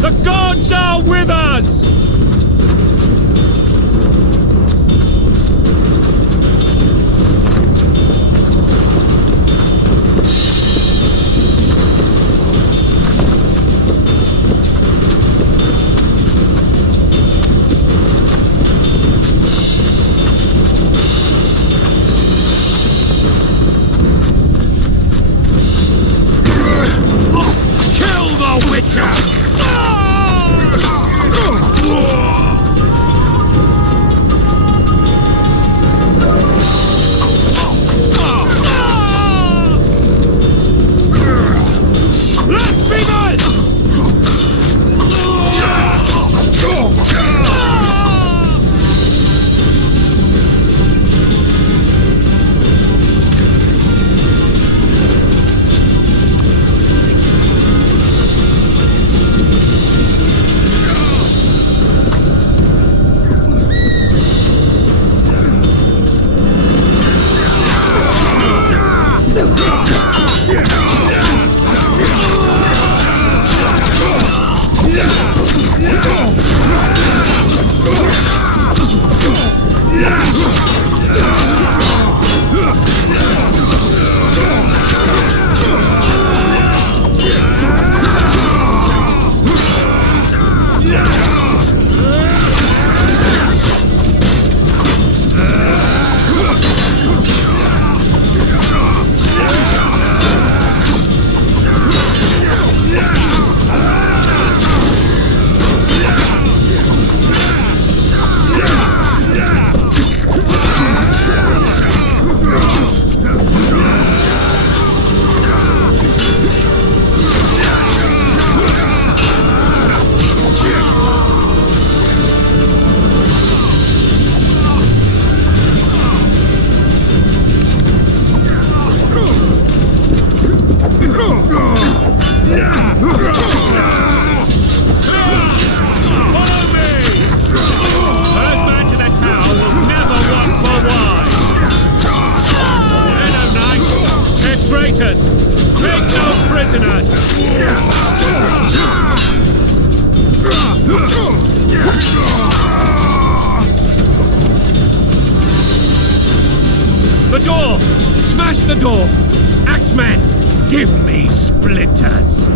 The gods are with us! The door! Smash the door! Axeman, give me splinters!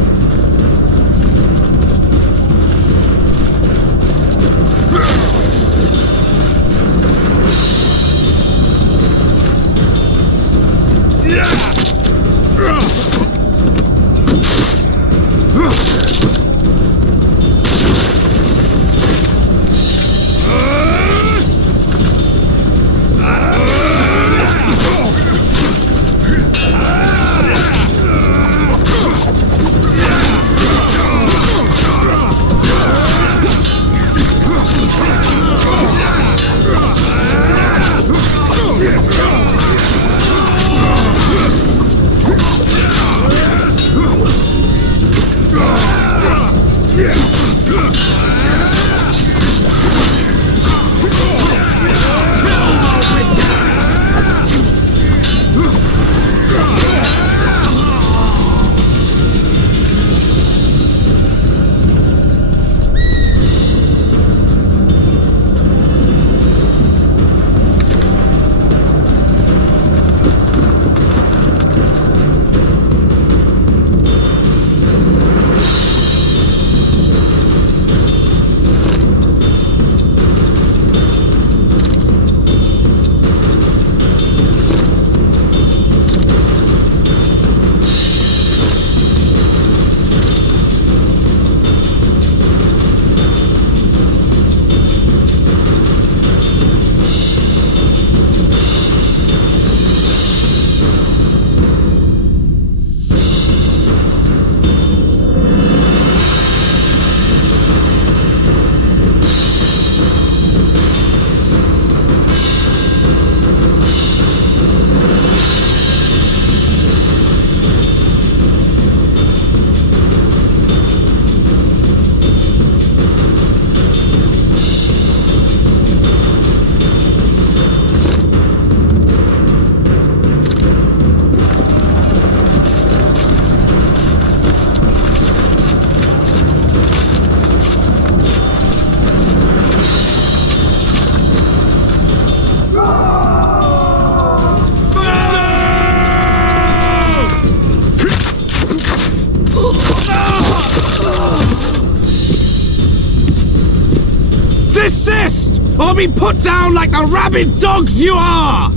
or be put down like the rabid dogs you are!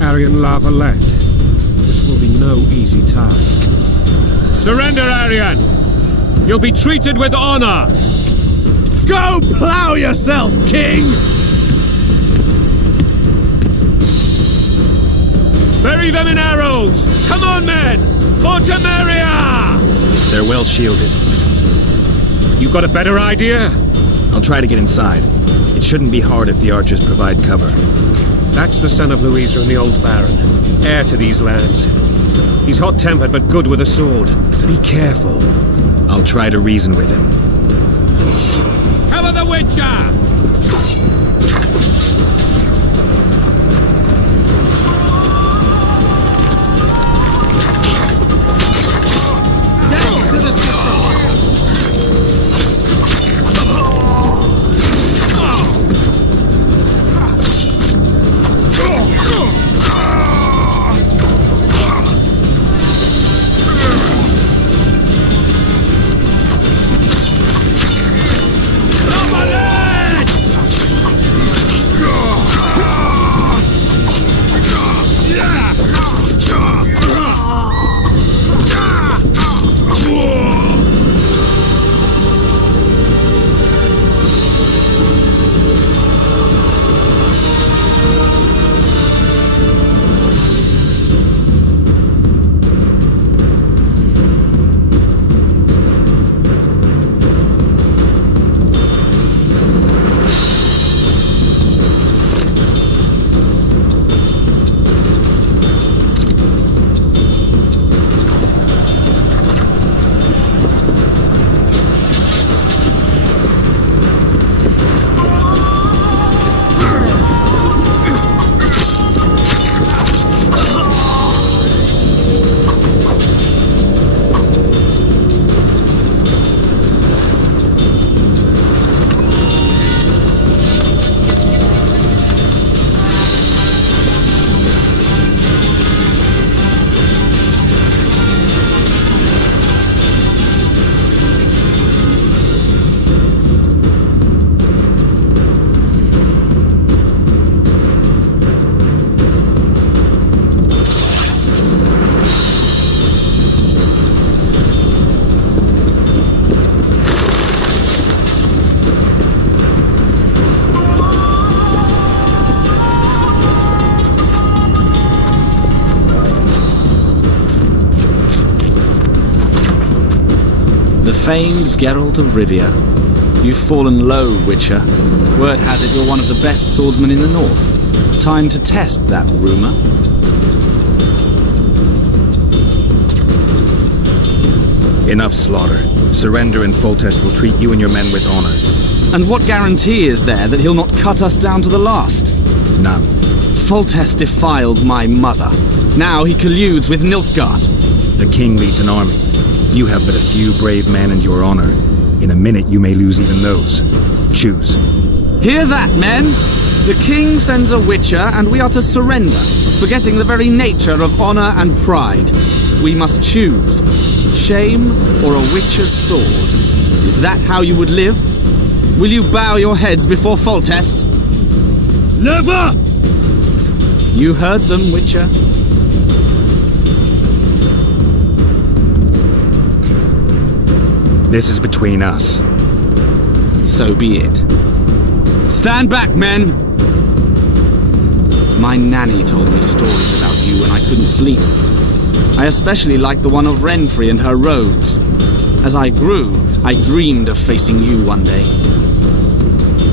Arian La Valette, this will be no easy task. Surrender, Arian! You'll be treated with honor! Go plough yourself, King! Bury them in arrows! Come on, men! For Temeria! They're well shielded. You got a better idea? I'll try to get inside. It shouldn't be hard if the archers provide cover. That's the son of Louisa and the old Baron, heir to these lands. He's hot-tempered but good with a sword. Be careful. I'll try to reason with him. Cover the Witcher! Famed Geralt of Rivia. You've fallen low, Witcher. Word has it you're one of the best swordsmen in the north. Time to test that rumor. Enough slaughter. Surrender and Foltest will treat you and your men with honor. And what guarantee is there that he'll not cut us down to the last? None. Foltest defiled my mother. Now he colludes with Nilfgaard. The king leads an army. You have but a few brave men and your honor. In a minute you may lose even those. Choose. Hear that, men? The king sends a Witcher and we are to surrender, forgetting the very nature of honor and pride. We must choose. Shame or a Witcher's sword. Is that how you would live? Will you bow your heads before Foltest? Never! You heard them, Witcher. This is between us. So be it. Stand back, men! My nanny told me stories about you and I couldn't sleep. I especially liked the one of Renfri and her rogues. As I grew, I dreamed of facing you one day.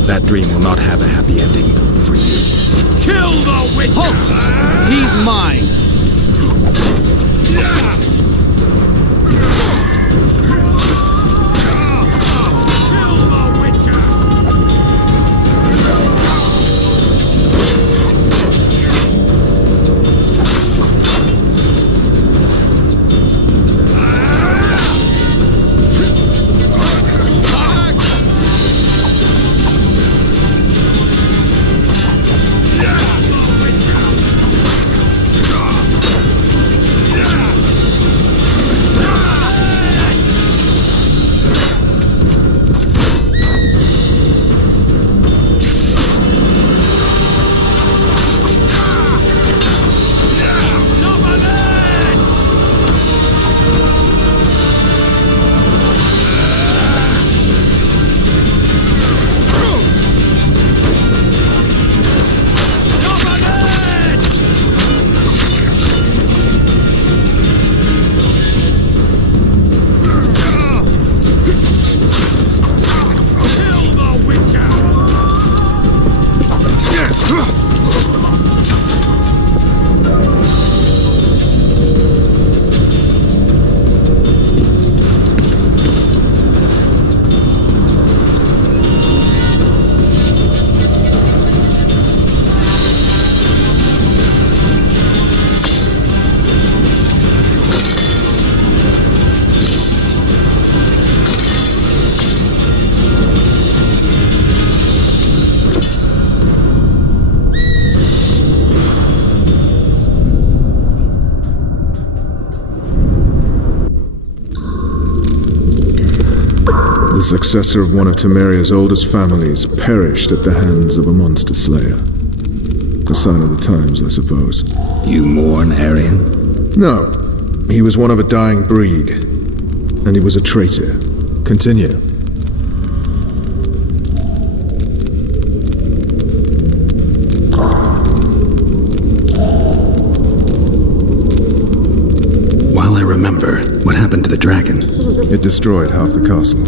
That dream will not have a happy ending for you. Kill the Witcher! Halt! He's mine! The successor of one of Temeria's oldest families perished at the hands of a monster slayer. A sign of the times, I suppose. You mourn, Arian? No. He was one of a dying breed. And he was a traitor. Continue. While I remember, what happened to the dragon? It destroyed half the castle.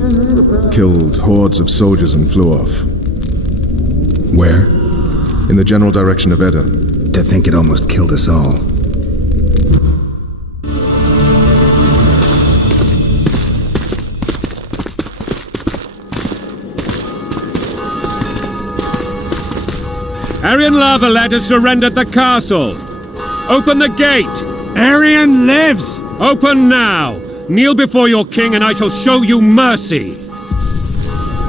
Killed hordes of soldiers and flew off. Where? In the general direction of Edda. To think it almost killed us all. Arian Lavalet has surrendered the castle. Open the gate. Arian lives! Open now. Kneel before your king and I shall show you mercy.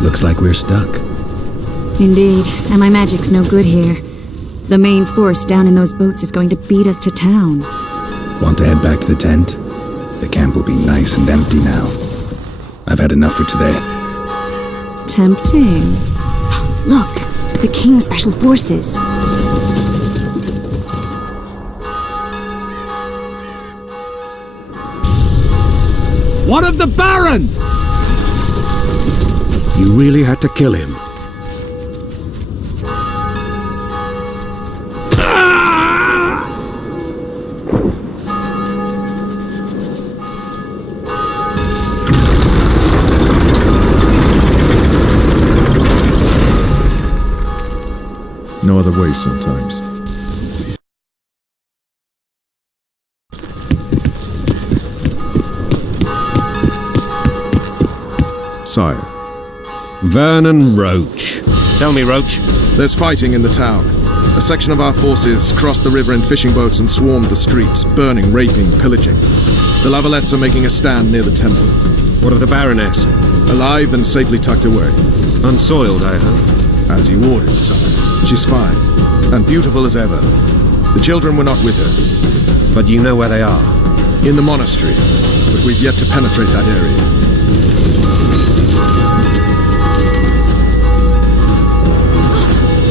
Looks like we're stuck. Indeed, and my magic's no good here. The main force down in those boats is going to beat us to town. Want to head back to the tent? The camp will be nice and empty now. I've had enough for today. Tempting. Look, the King's Special Forces. What of the Baron? You really had to kill him. No other way sometimes. Sire. Vernon Roach. Tell me, Roach. There's fighting in the town. A section of our forces crossed the river in fishing boats and swarmed the streets, burning, raping, pillaging. The Lavalets are making a stand near the temple. What of the Baroness? Alive and safely tucked away. Unsoiled, I hope. As you ordered, sire. She's fine. And beautiful as ever. The children were not with her. But you know where they are. In the monastery. But we've yet to penetrate that area.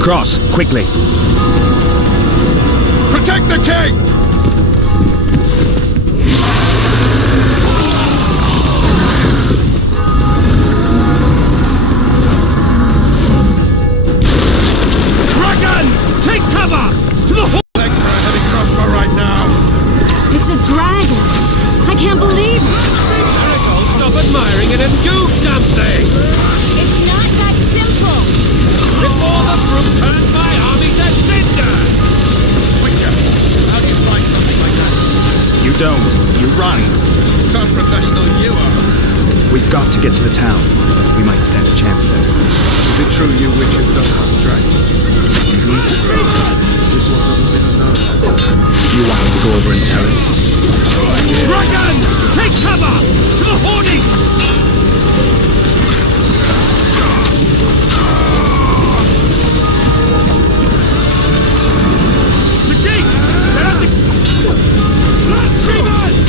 Cross, quickly. Protect the king! Dragon! Take cover! To the horse! Leg for a heavy crossbow right now. It's a dragon! I can't believe it! Marigold, stop admiring it and do something! It's not that simple! Before the brute turns my army to cinder! Witcher, how do you fight something like that? You don't. You run. Some professional you are. We've got to get to the town. We might stand a chance there. Is it true you witches don't hunt dragons? This one doesn't seem to know that. You want me to go over and tell him? Dragon! Take cover! To the hoardings! The gate! They're at the... Blasphemers!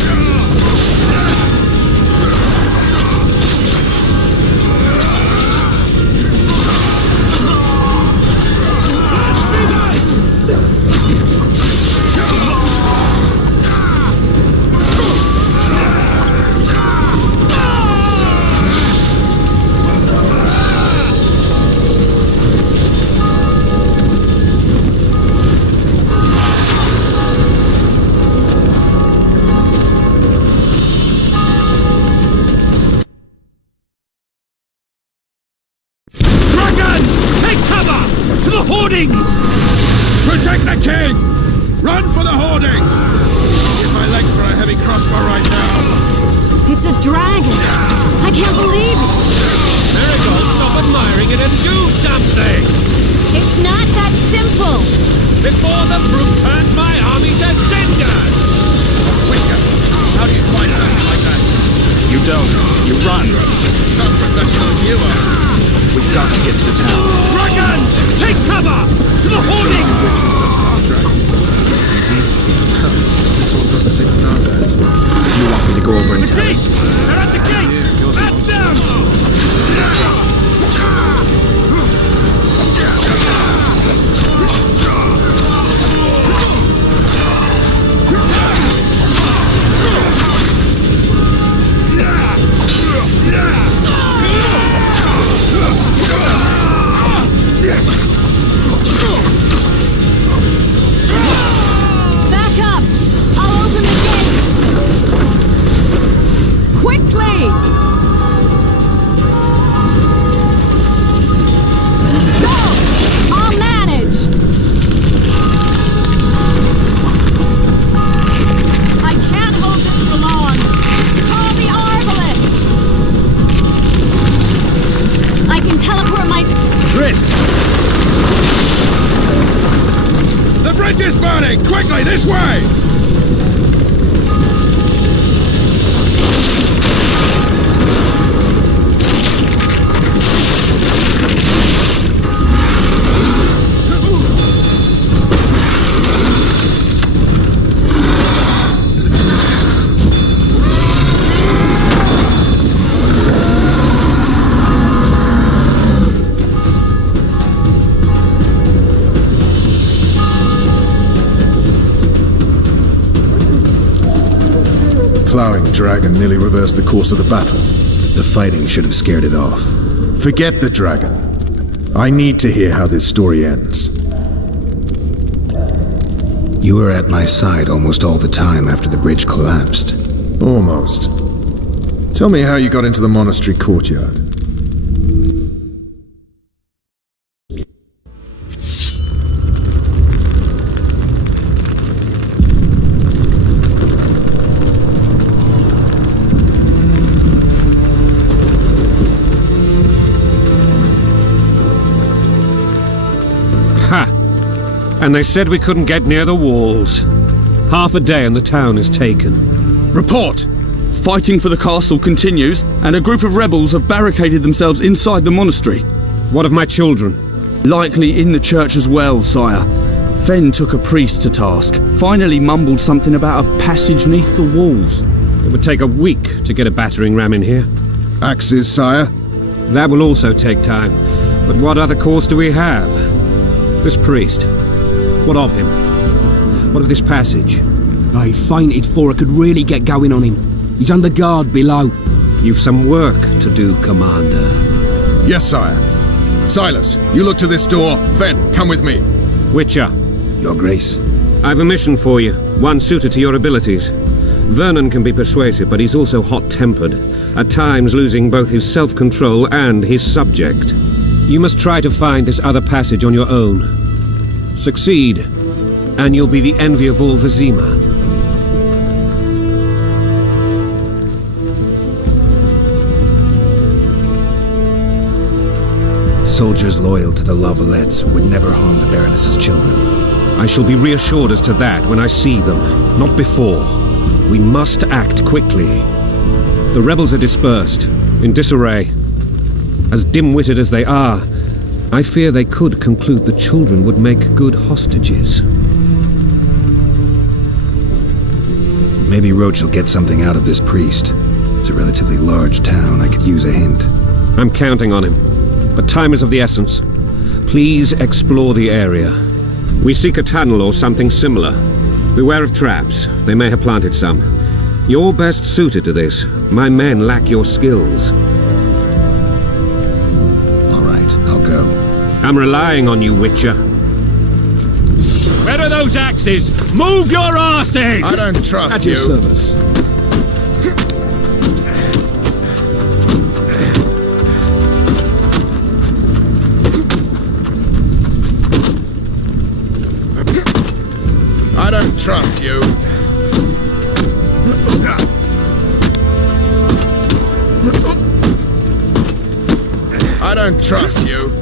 Dragon! Take cover! To the hoardings! Protect the king! Run for the hoardings! Give my leg for a heavy crossbow right now. It's a dragon! I can't believe it! Marigold, stop admiring it and do something! It's not that simple! Before the brute turns my army to cinder! Witcher, how do you fight something like that? You don't. You run. Some professional you are. We've got to get to the town. Dragons! Take cover! To the hoardings! This one doesn't seem to know that. You want me to go over and The tell him? gate! They're at the gate! At them! bridge is burning! Quickly, this way! Plowing dragon nearly reversed the course of the battle. The fighting should have scared it off. Forget the dragon. I need to hear how this story ends. You were at my side almost all the time after the bridge collapsed. Almost. Tell me how you got into the monastery courtyard. And they said we couldn't get near the walls. Half a day and the town is taken. Report! Fighting for the castle continues, and a group of rebels have barricaded themselves inside the monastery. What of my children? Likely in the church as well, sire. Fen took a priest to task, finally mumbled something about a passage neath the walls. It would take a week to get a battering ram in here. Axes, sire? That will also take time. But what other course do we have? This priest. What of him? What of this passage? I fainted before I could really get going on him. He's under guard below. You've some work to do, Commander. Yes, sire. Silas, you look to this door. Fen, come with me. Witcher, Your Grace. I've a mission for you, one suited to your abilities. Vernon can be persuasive, but he's also hot-tempered, at times losing both his self-control and his subject. You must try to find this other passage on your own. Succeed, and you'll be the envy of all Vizima. Soldiers loyal to the Lavalettes would never harm the Baroness's children. I shall be reassured as to that when I see them, not before. We must act quickly. The rebels are dispersed, in disarray. As dim-witted as they are, I fear they could conclude the children would make good hostages. Maybe Roach will get something out of this priest. It's a relatively large town. I could use a hint. I'm counting on him, but time is of the essence. Please explore the area. We seek a tunnel or something similar. Beware of traps. They may have planted some. You're best suited to this. My men lack your skills. All right, I'll go. I'm relying on you, Witcher. Where are those axes? Move your asses! I don't trust At you. your service. I don't trust you. I don't trust you.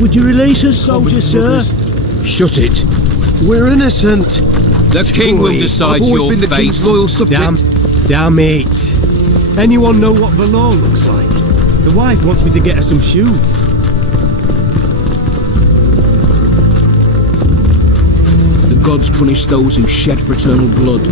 Would you release us, soldier, sir? Shut it. We're innocent. The king will decide your fate. King's loyal subject. Damn it. Anyone know what the law looks like? The wife wants me to get her some shoes. The gods punish those who shed fraternal blood.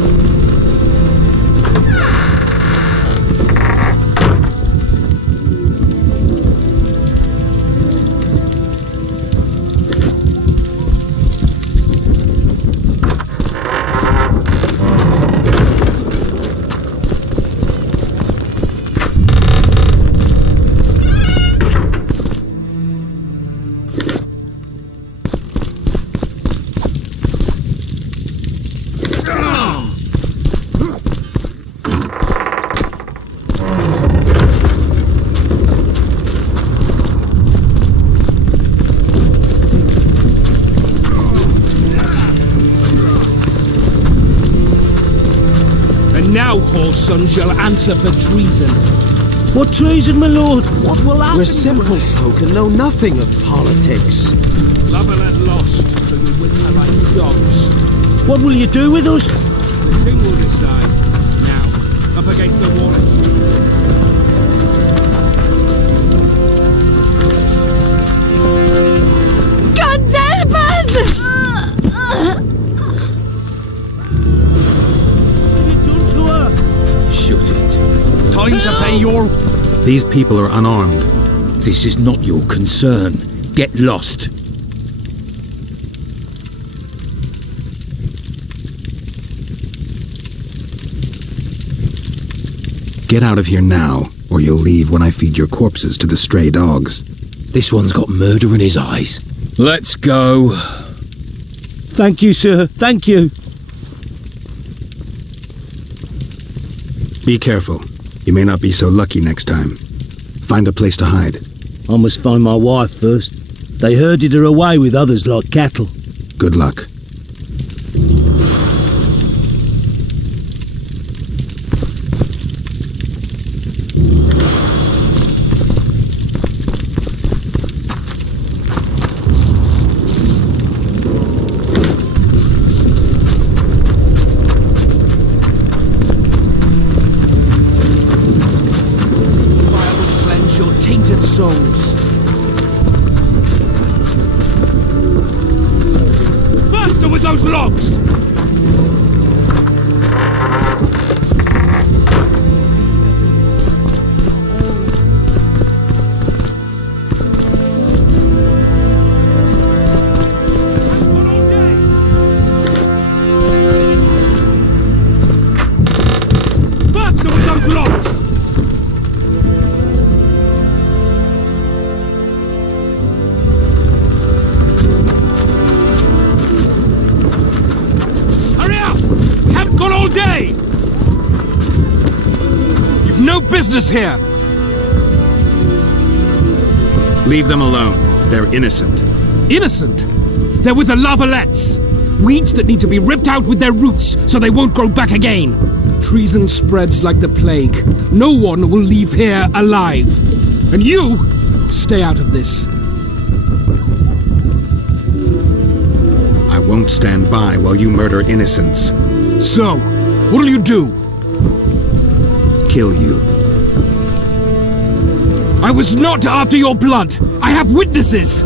And now, whoreson shall answer for treason. What treason, my lord? What will happen? We're simple folk and know nothing of politics. Lavalette lost, so you whip her like dogs. What will you do with us? The king will decide. Now, up against the wall. God help us! What have you done to her? Shut it. Time to pay your... These people are unarmed. This is not your concern. Get lost. Get out of here now, or you'll leave when I feed your corpses to the stray dogs. This one's got murder in his eyes. Let's go. Thank you, sir. Thank you. Be careful. You may not be so lucky next time. Find a place to hide. I must find my wife first. They herded her away with others like cattle. Good luck. Faster with those logs! Faster with those logs! Day! You've no business here! Leave them alone. They're innocent. Innocent? They're with the Lavalettes! Weeds that need to be ripped out with their roots so they won't grow back again! Treason spreads like the plague. No one will leave here alive. And you, stay out of this. I won't stand by while you murder innocents. So, what'll you do? Kill you. I was not after your blood! I have witnesses!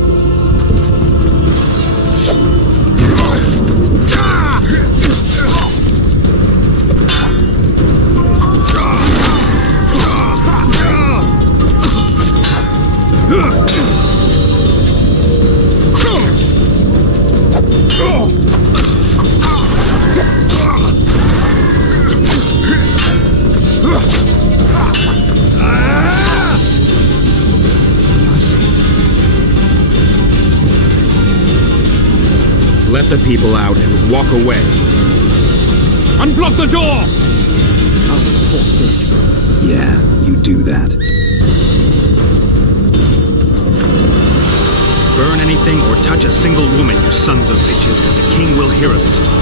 Let the people out and walk away. Unblock the door! I'll report this. Yeah, you do that. Burn anything or touch a single woman, you sons of bitches, and the king will hear of it.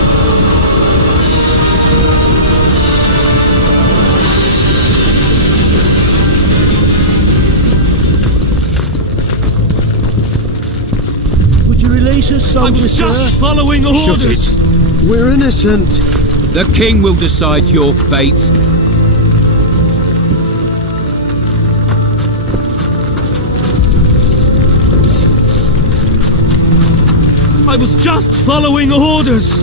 Release us, soldier, I was just following orders! Shut it! We're innocent. The king will decide your fate. I was just following orders!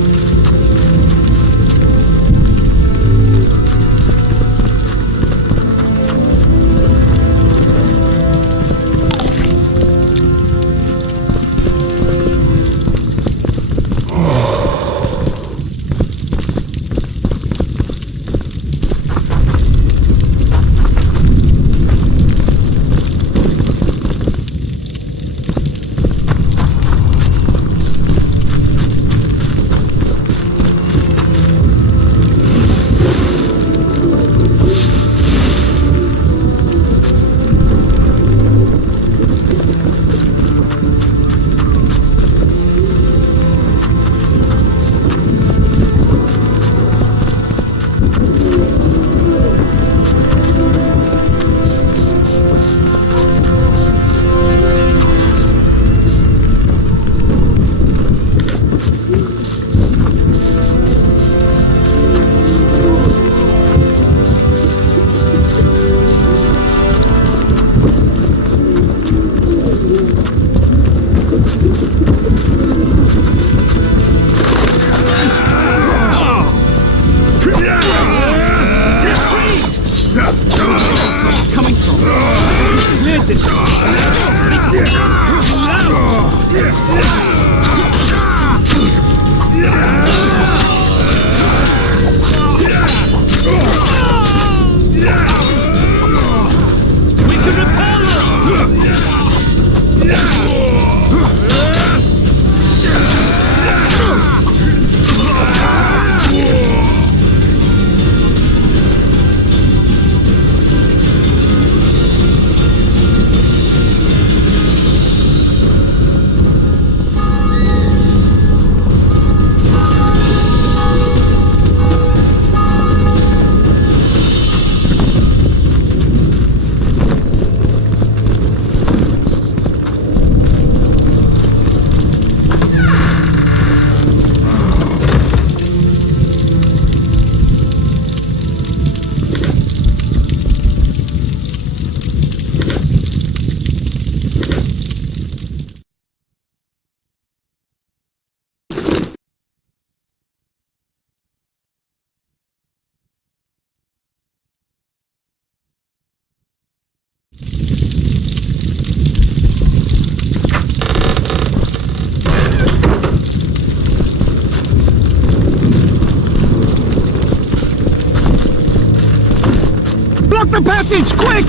Block the passage, quick!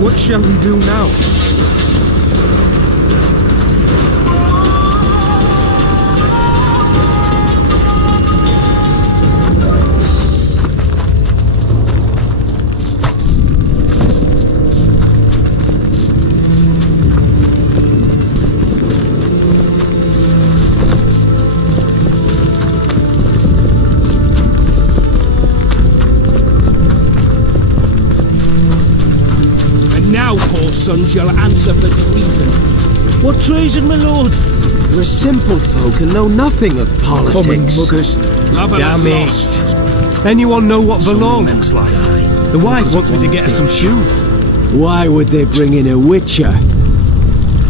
What shall we do now? Now, poor son shall answer for treason. What treason, my lord? We're simple folk and know nothing of politics. Common muggers. Lavalette Damn it. lost. Anyone know what belongs? Looks like The wife wants me to get her some shoes. Why would they bring in a witcher?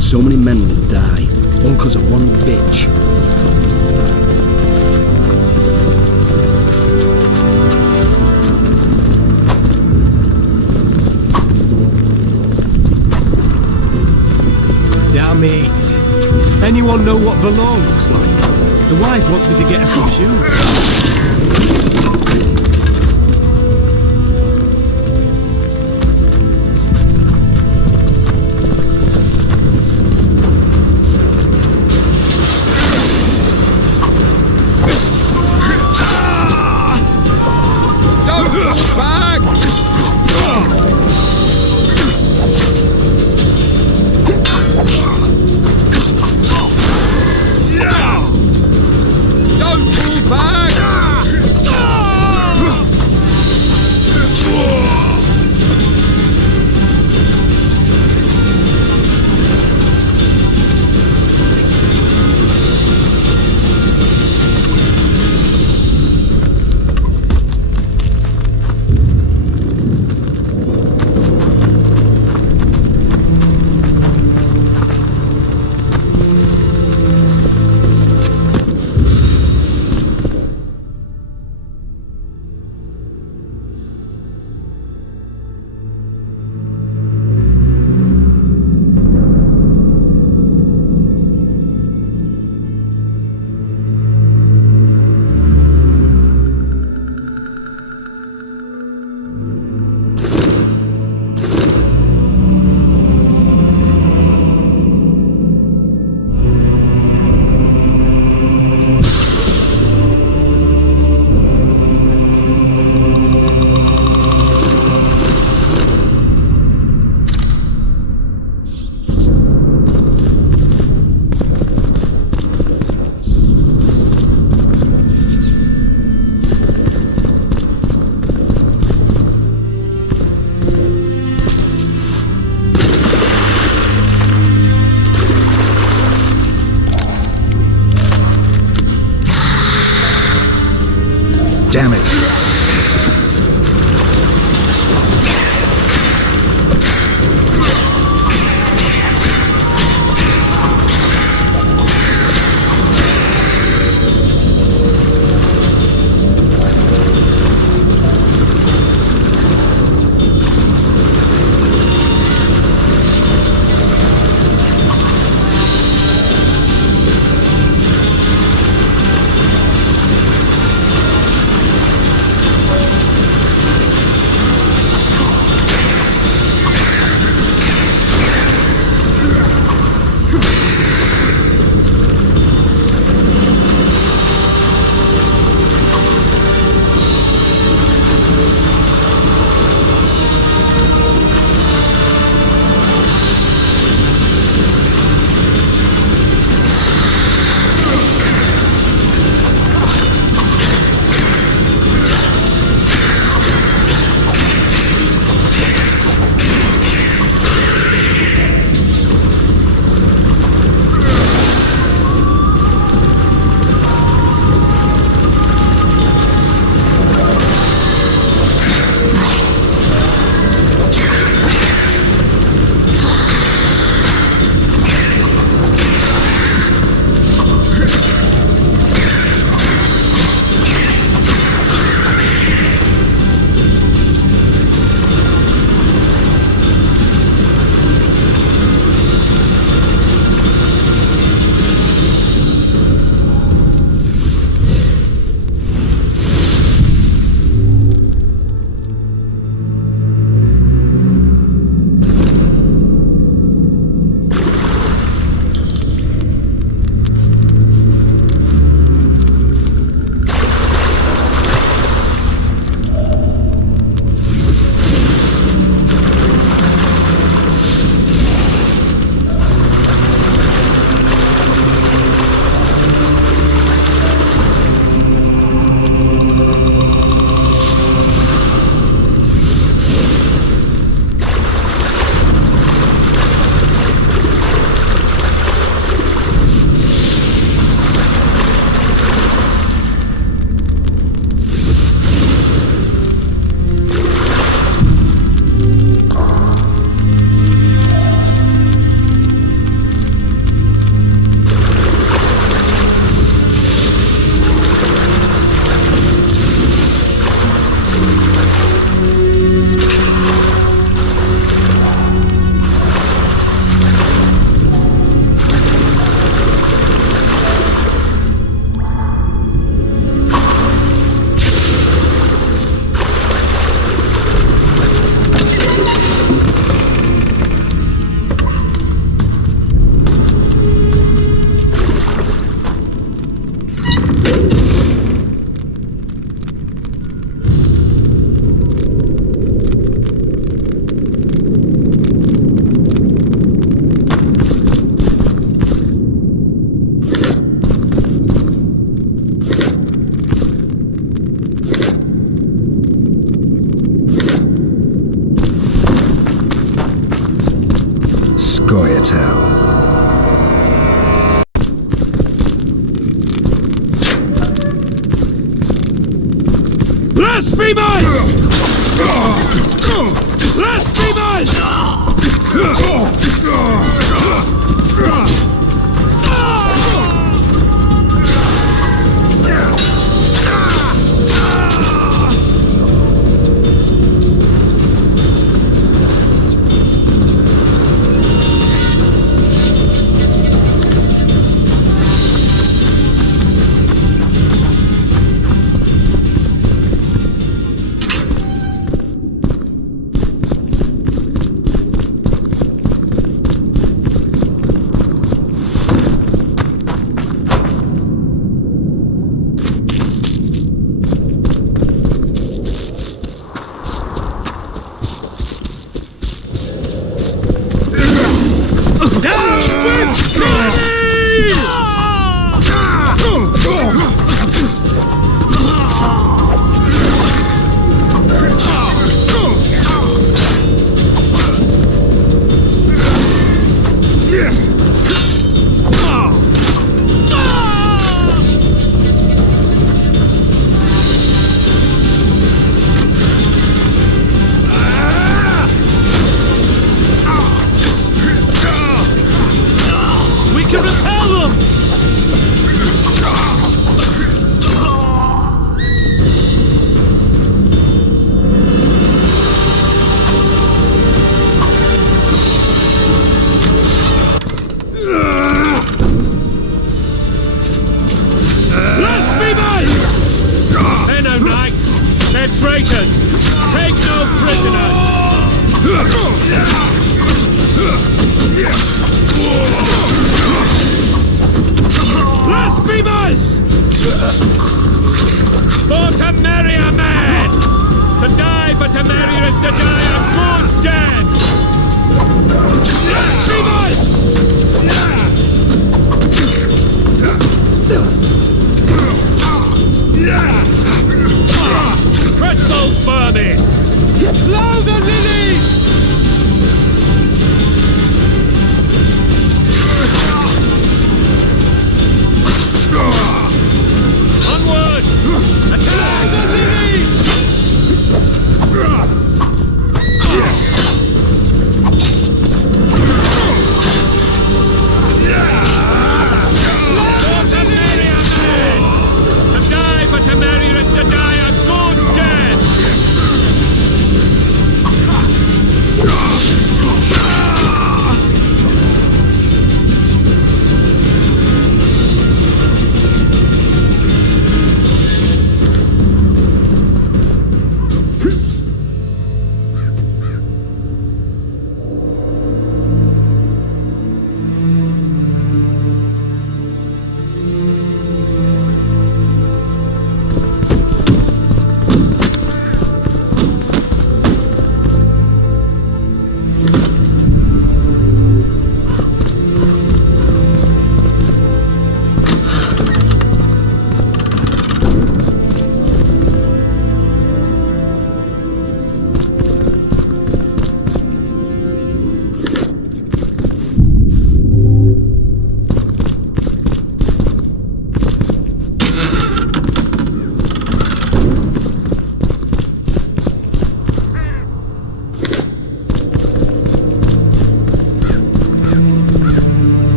So many men will die, all because of one bitch. Damn it. Anyone know what belongs? Looks like the wife wants me to get her some shoes. Damn it. Blasphemers! Blasphemers!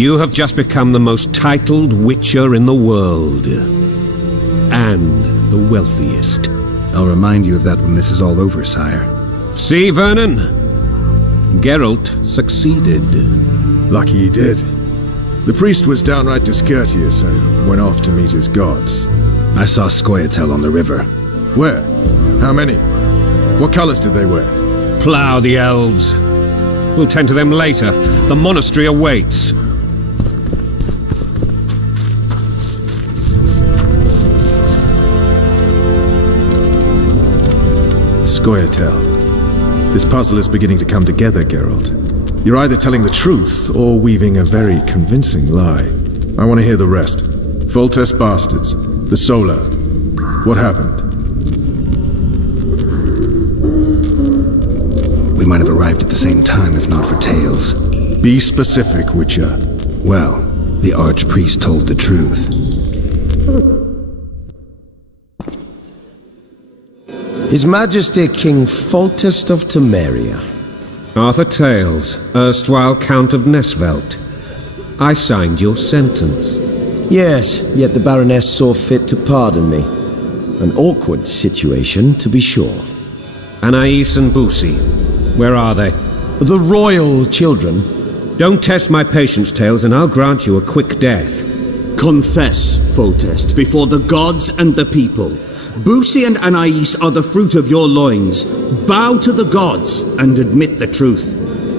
You have just become the most titled Witcher in the world. And the wealthiest. I'll remind you of that when this is all over, sire. See, Vernon? Geralt succeeded. Lucky he did. The priest was downright discourteous and went off to meet his gods. I saw Scoia'tael on the river. Where? How many? What colors did they wear? Plough the elves. We'll tend to them later. The monastery awaits. Scoia'tael. This puzzle is beginning to come together, Geralt. You're either telling the truth or weaving a very convincing lie. I want to hear the rest. Foltest bastards. The Solar. What happened? We might have arrived at the same time if not for tales. Be specific, Witcher. Well, the Archpriest told the truth. His Majesty King Foltest of Temeria. Arthur Tales, erstwhile Count of Nesvelt. I signed your sentence. Yes, yet the Baroness saw fit to pardon me. An awkward situation, to be sure. Anais and Boussy, where are they? The royal children. Don't test my patience, Tales, and I'll grant you a quick death. Confess, Foltest, before the gods and the people. Boussy and Anais are the fruit of your loins. Bow to the gods and admit the truth.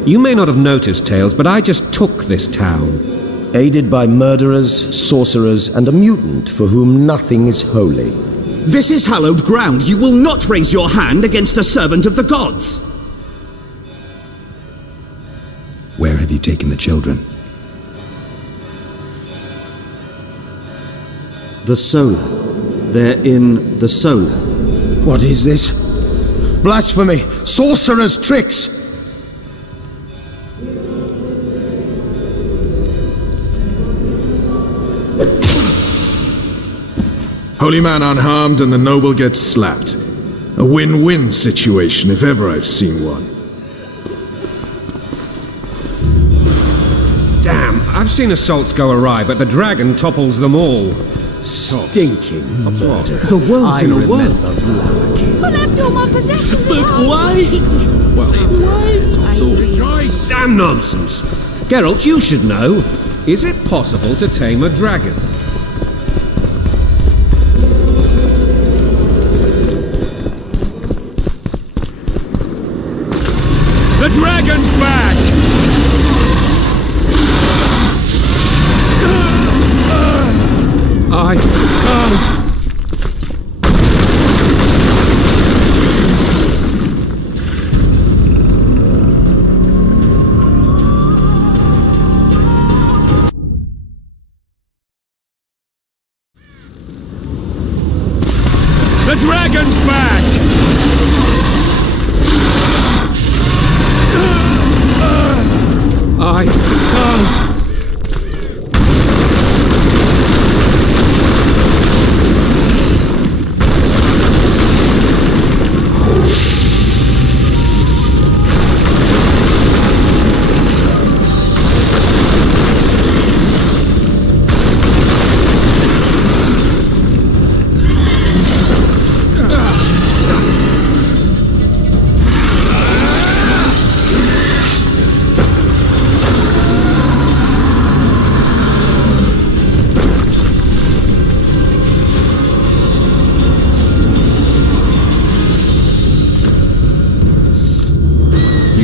You may not have noticed, Tales, but I just took this town. Aided by murderers, sorcerers, and a mutant for whom nothing is holy. This is hallowed ground. You will not raise your hand against a servant of the gods. Where have you taken the children? The Solar. They're in the Solar. What is this? Blasphemy! Sorcerer's tricks! Holy man unharmed and the noble gets slapped. A win-win situation, if ever I've seen one. Damn, I've seen assaults go awry, but the dragon topples them all. Stinking murder. The world's in a whirl. But after all my possessions. But why? Damn nonsense. Geralt, you should know. Is it possible to tame a dragon? The dragon's back! The dragon's back!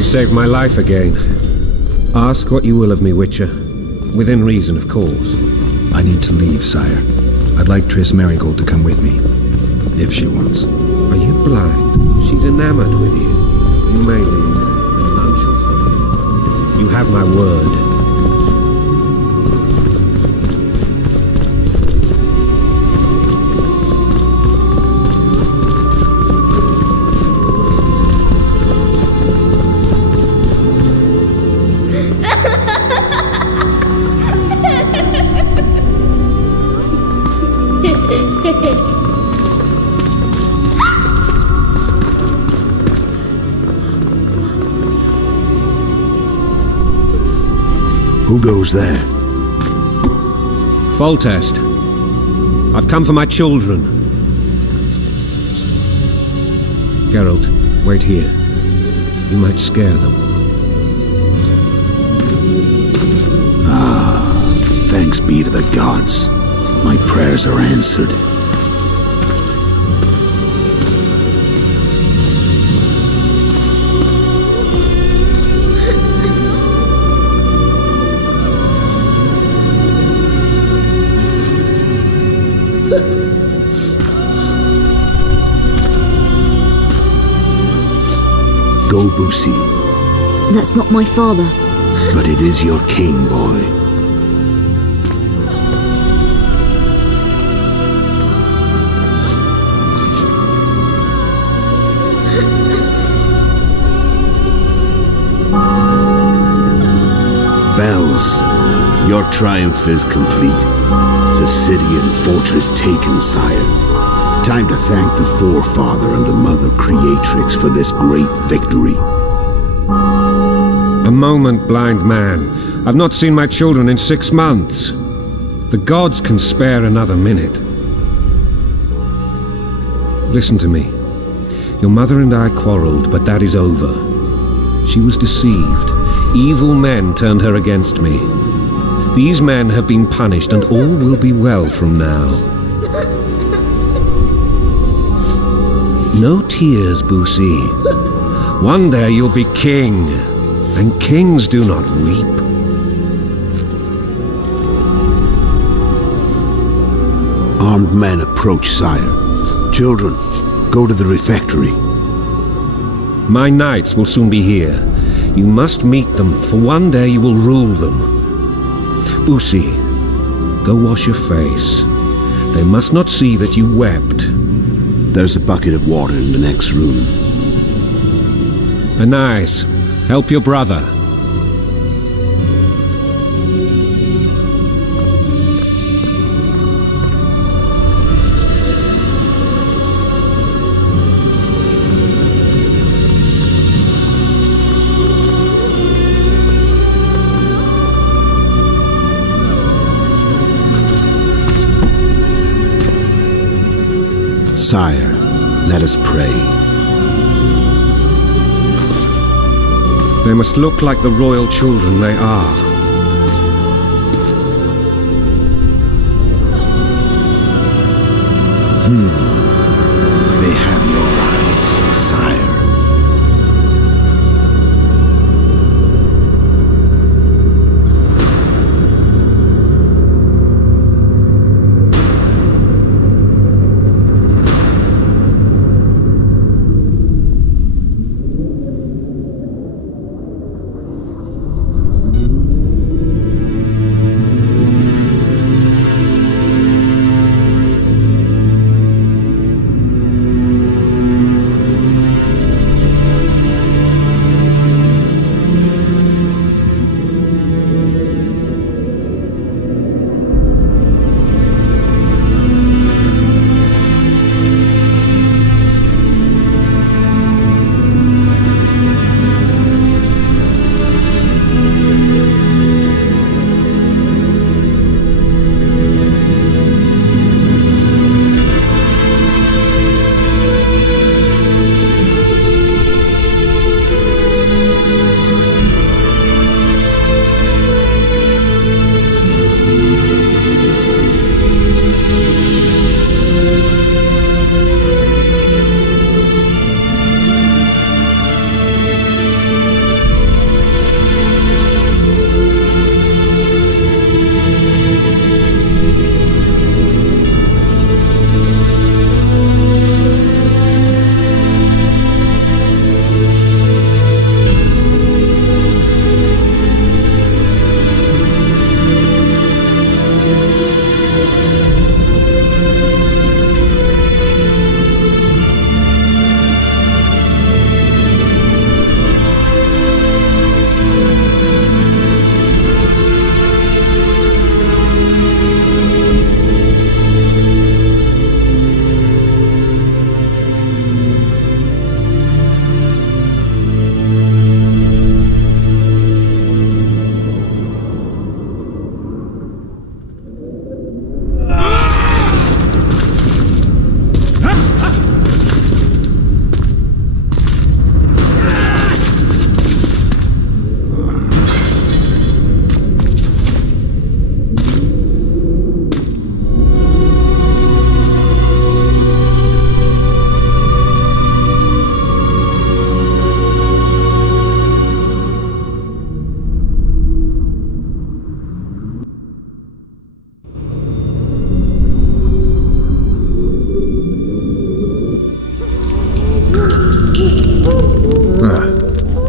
Saved my life again. Ask what you will of me, Witcher. Within reason, of course. I need to leave, sire. I'd like Triss Merigold to come with me. If she wants. Are you blind? She's enamored with you. You may leave. None shall stop you. You have my word. Who goes there? Foltest. I've come for my children. Geralt, wait here. You might scare them. Thanks be to the gods. My prayers are answered. Go, Busi. That's not my father. But it is your king, boy. Bells, your triumph is complete. The city and fortress taken, sire. Time to thank the forefather and the mother creatrix for this great victory. A moment, blind man. I've not seen my children in 6 months. The gods can spare another minute. Listen to me. Your mother and I quarreled, but that is over. She was deceived. Evil men turned her against me. These men have been punished, and all will be well from now. No tears, Busi. One day you'll be king, and kings do not weep. Armed men approach, sire. Children, go to the refectory. My knights will soon be here. You must meet them, for one day you will rule them. Busi, go wash your face. They must not see that you wept. There's a bucket of water in the next room. Anais, help your brother. Sire, let us pray. They must look like the royal children they are. They have your eyes, sire.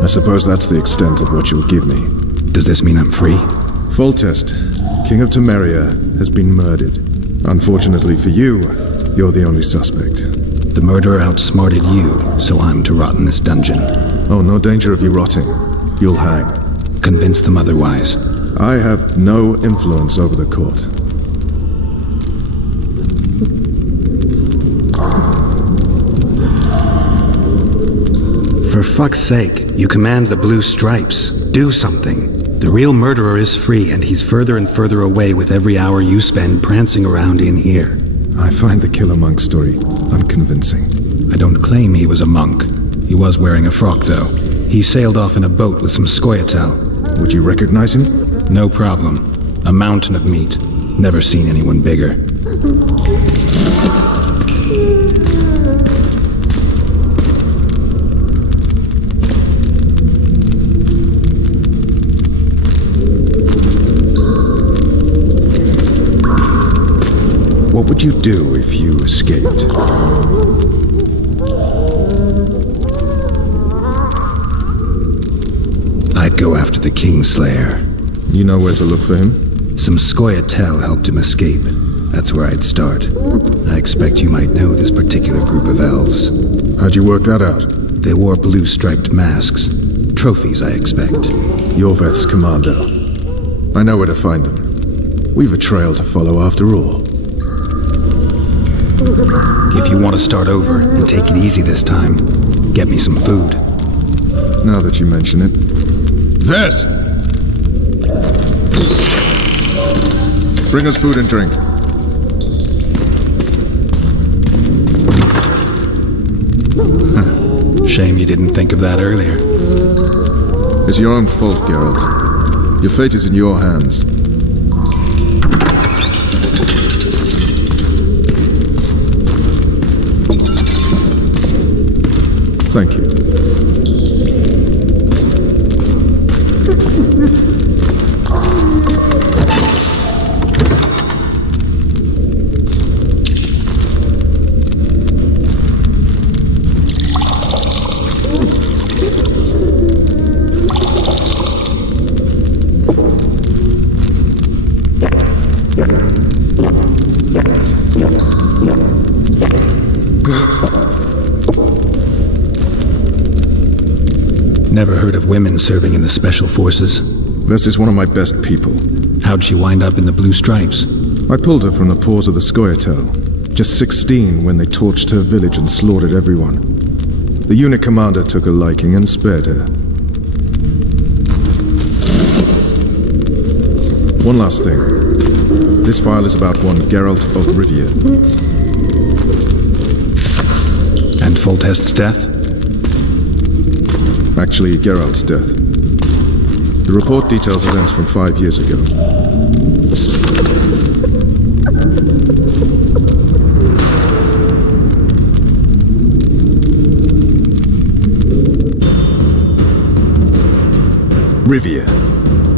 suppose that's the extent of what you'll give me. Does this mean I'm free? Foltest, King of Temeria, has been murdered. Unfortunately for you, you're the only suspect. The murderer outsmarted you, so I'm to rot in this dungeon. Oh, no danger of you rotting. You'll hang. Convince them otherwise. I have no influence over the court. For fuck's sake, you command the Blue Stripes. Do something. The real murderer is free, and he's further and further away with every hour you spend prancing around in here. I find the Killer Monk story unconvincing. I don't claim he was a monk. He was wearing a frock, though. He sailed off in a boat with some Scoia'tael. Would you recognize him? No problem. A mountain of meat. Never seen anyone bigger. What would you do if you escaped? I'd go after the Kingslayer. You know where to look for him? Some Scoia'tael helped him escape. That's where I'd start. I expect you might know this particular group of elves. How'd you work that out? They wore blue-striped masks. Trophies, I expect. Yorveth's commando. I know where to find them. We've a trail to follow after all. If you want to start over and take it easy this time, get me some food. Now that you mention it. Ves! Bring us food and drink. Shame you didn't think of that earlier. It's your own fault, Geralt. Your fate is in your hands. Thank you. Never heard of women serving in the Special Forces. Ves is one of my best people. How'd she wind up in the Blue Stripes? I pulled her from the paws of the Scoia'tael. Just 16 when they torched her village and slaughtered everyone. The unit commander took a liking and spared her. One last thing. This file is about one Geralt of Rivia. And Foltest's death? Actually, Geralt's death. The report details events from 5 years ago. Rivia.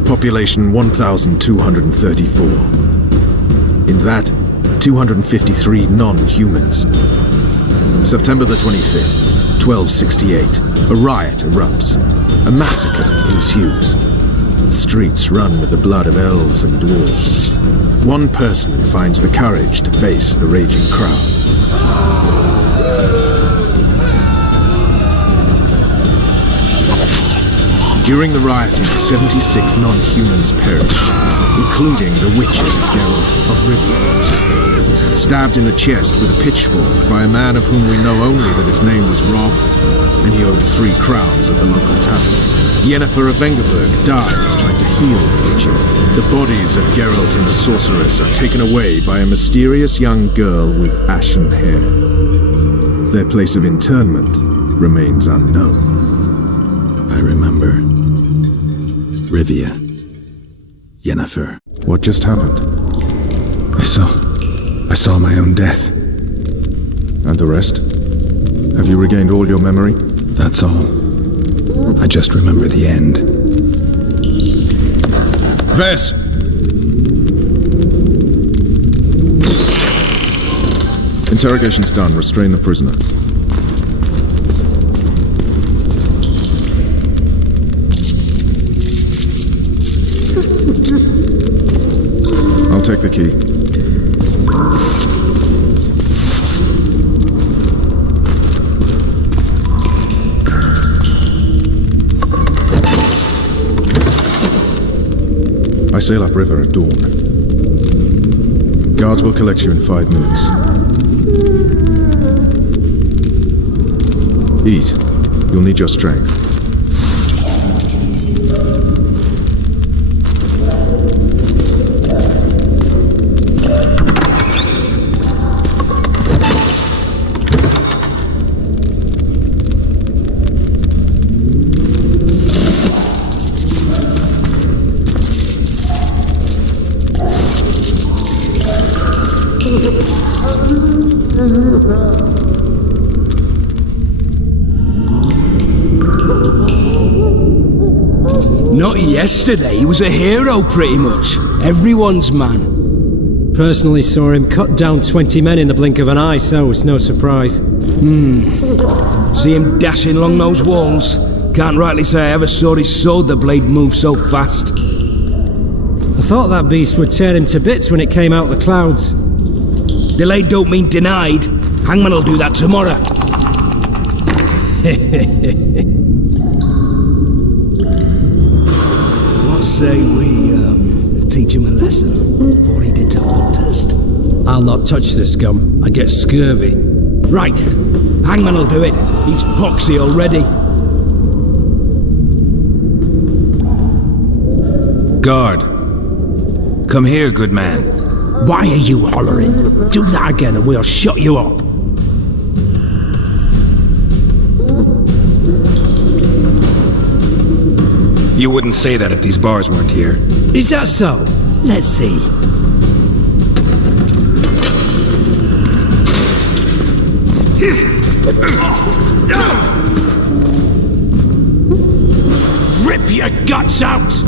Population 1,234. In that, 253 non-humans. September the 25th. 1268, a riot erupts. A massacre ensues. The streets run with the blood of elves and dwarves. One person finds the courage to face the raging crowd. During the rioting, 76 non-humans perished, including the Witcher Geralt of Rivia. Stabbed in the chest with a pitchfork by a man of whom we know only that his name was Rob, and he owed 3 crowns at the local tavern. Yennefer of Vengerberg dies trying to heal the Witcher. The bodies of Geralt and the Sorceress are taken away by a mysterious young girl with ashen hair. Their place of interment remains unknown. I remember. Rivia. Yennefer. What just happened? I saw my own death. And the rest? Have you regained all your memory? That's all. I just remember the end. Ves! Interrogation's done. Restrain the prisoner. check the key. I sail upriver at dawn. Guards will collect you in 5 minutes. Eat. You'll need your strength. Not yesterday, he was a hero pretty much. Everyone's man. Personally saw him cut down 20 men in the blink of an eye, so it's no surprise. See him dashing along those walls? Can't rightly say I ever saw his sword blade move so fast. I thought that beast would tear him to bits when it came out of the clouds. Delayed don't mean denied. Hangman will do that tomorrow. What say we, teach him a lesson before he did to Foltest? I'll not touch the scum. I get scurvy. Right. Hangman will do it. He's poxy already. Guard. Come here, good man. Why are you hollering? Do that again and we'll shut you up. You wouldn't say that if these bars weren't here. Is that so? Let's see. Rip your guts out!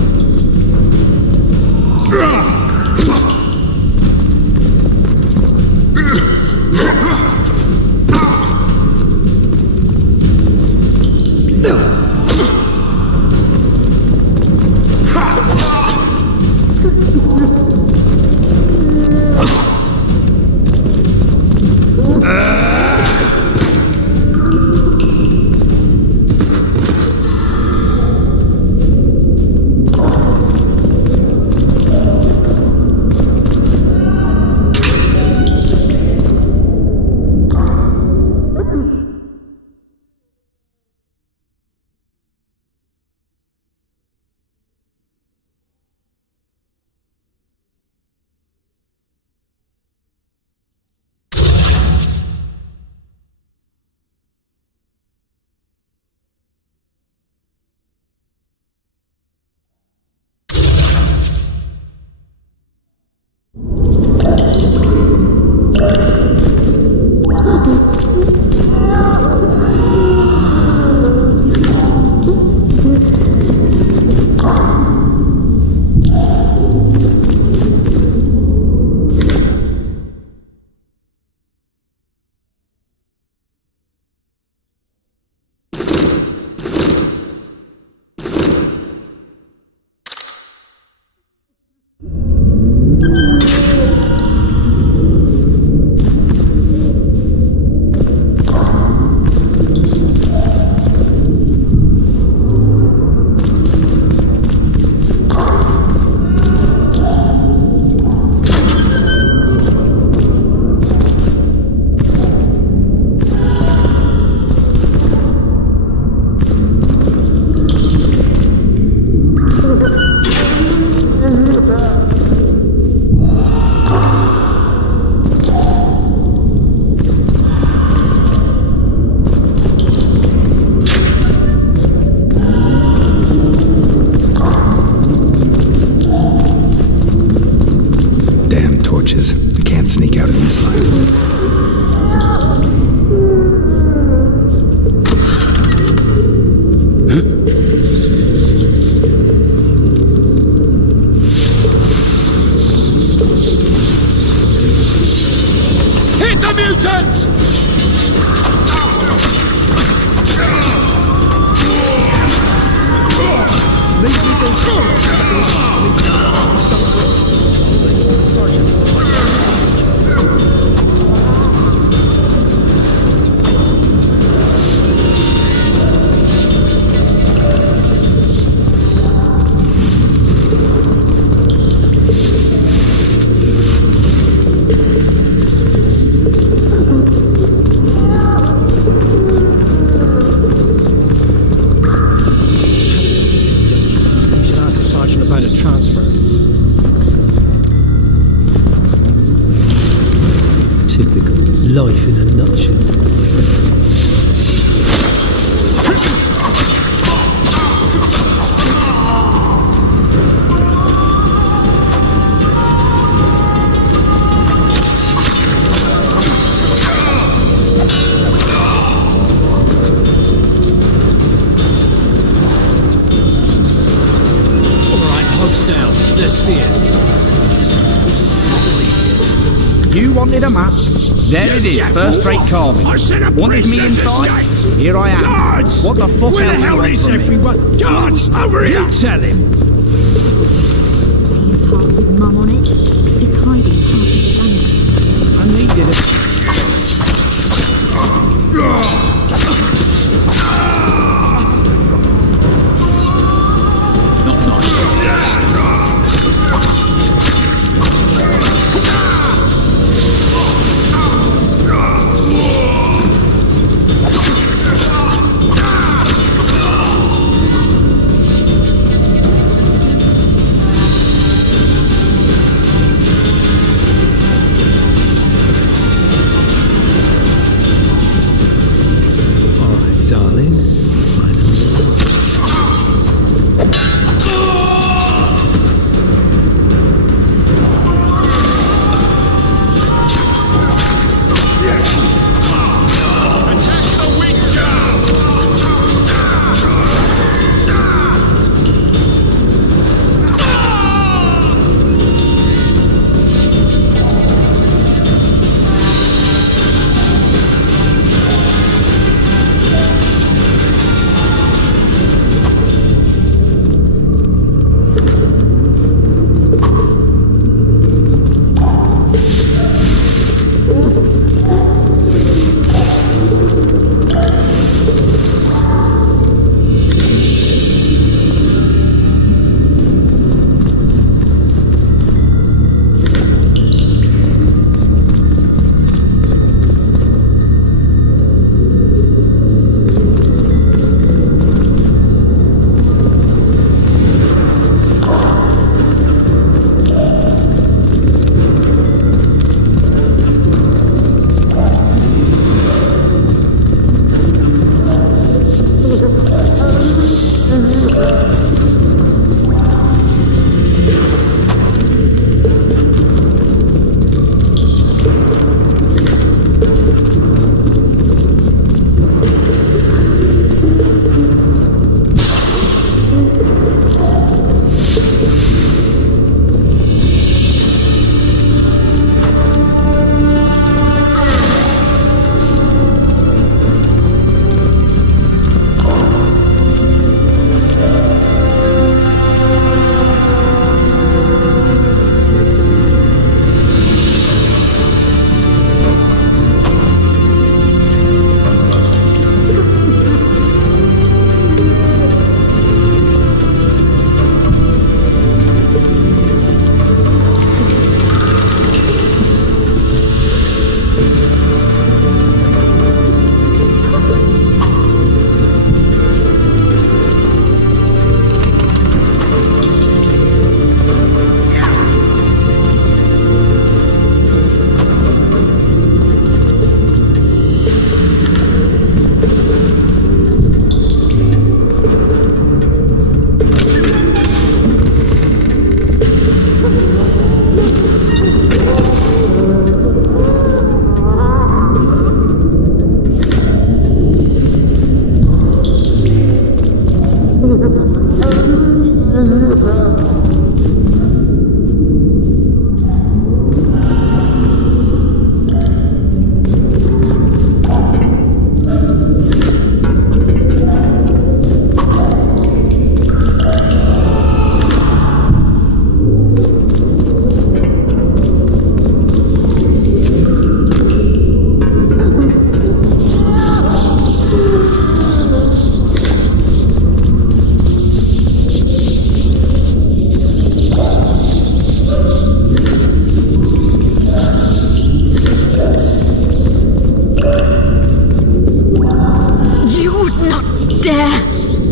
wanted a map? There it is, first-rate carving. Wanted me inside? Here I am. Guards! What the fuck Where the else hell do you is want from me? everyone? Guards, over here! You tell him. His heart with Mum on it. It's hiding part of the dungeon. I needed it. Not nice.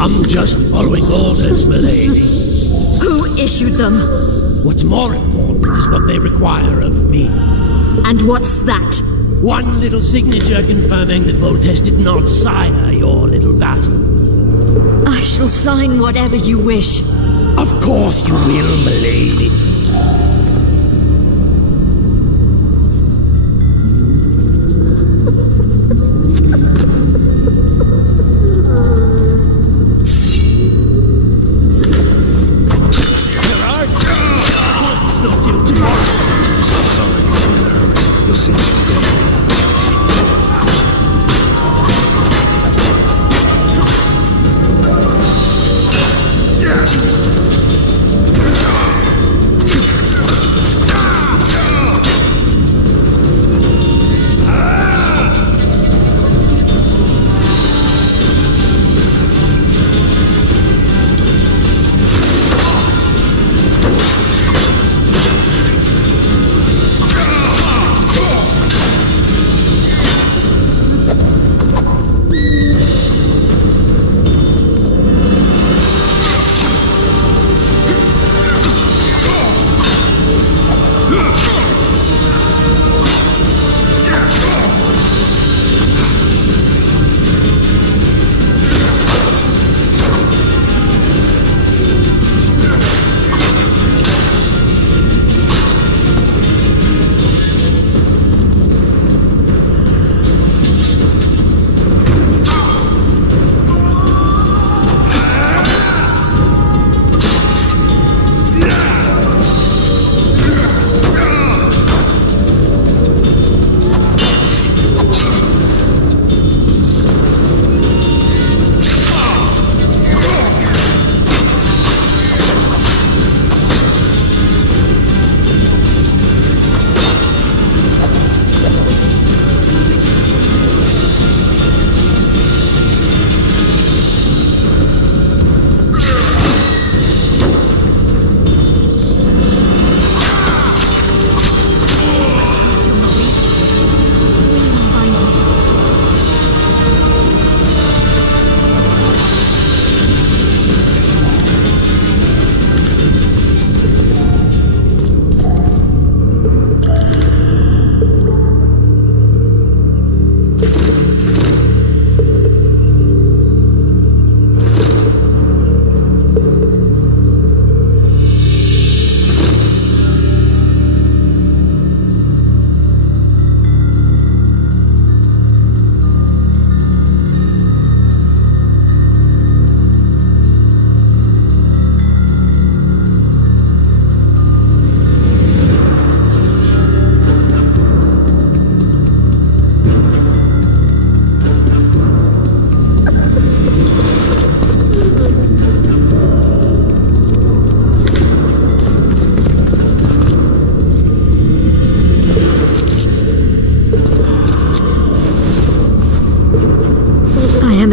I'm just following orders, milady. Who issued them? What's more important is what they require of me. And what's that? One little signature confirming that Voltes did not sire your little bastards. I shall sign whatever you wish. Of course you will, milady.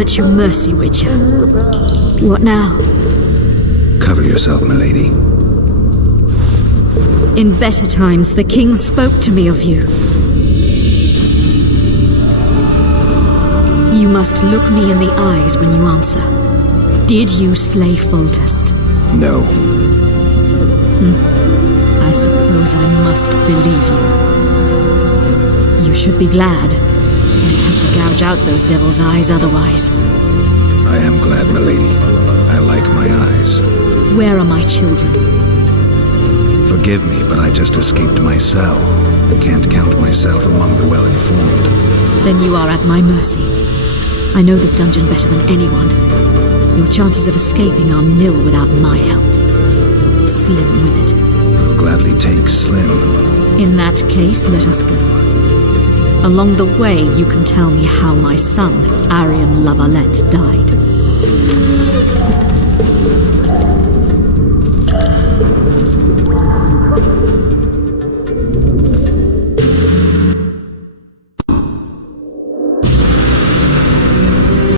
At your mercy, Witcher. What now? Cover yourself, milady. In better times, the king spoke to me of you. You must look me in the eyes when you answer. Did you slay Foltest? No. I suppose I must believe you. You should be glad. I'd have to gouge out those devil's eyes otherwise. I am glad, milady. I like my eyes. Where are my children? Forgive me, but I just escaped my cell. I can't count myself among the well-informed. Then you are at my mercy. I know this dungeon better than anyone. Your chances of escaping are nil without my help. Slim with it. I'll gladly take Slim. In that case, let us go. Along the way, you can tell me how my son, Arian La Valette, died.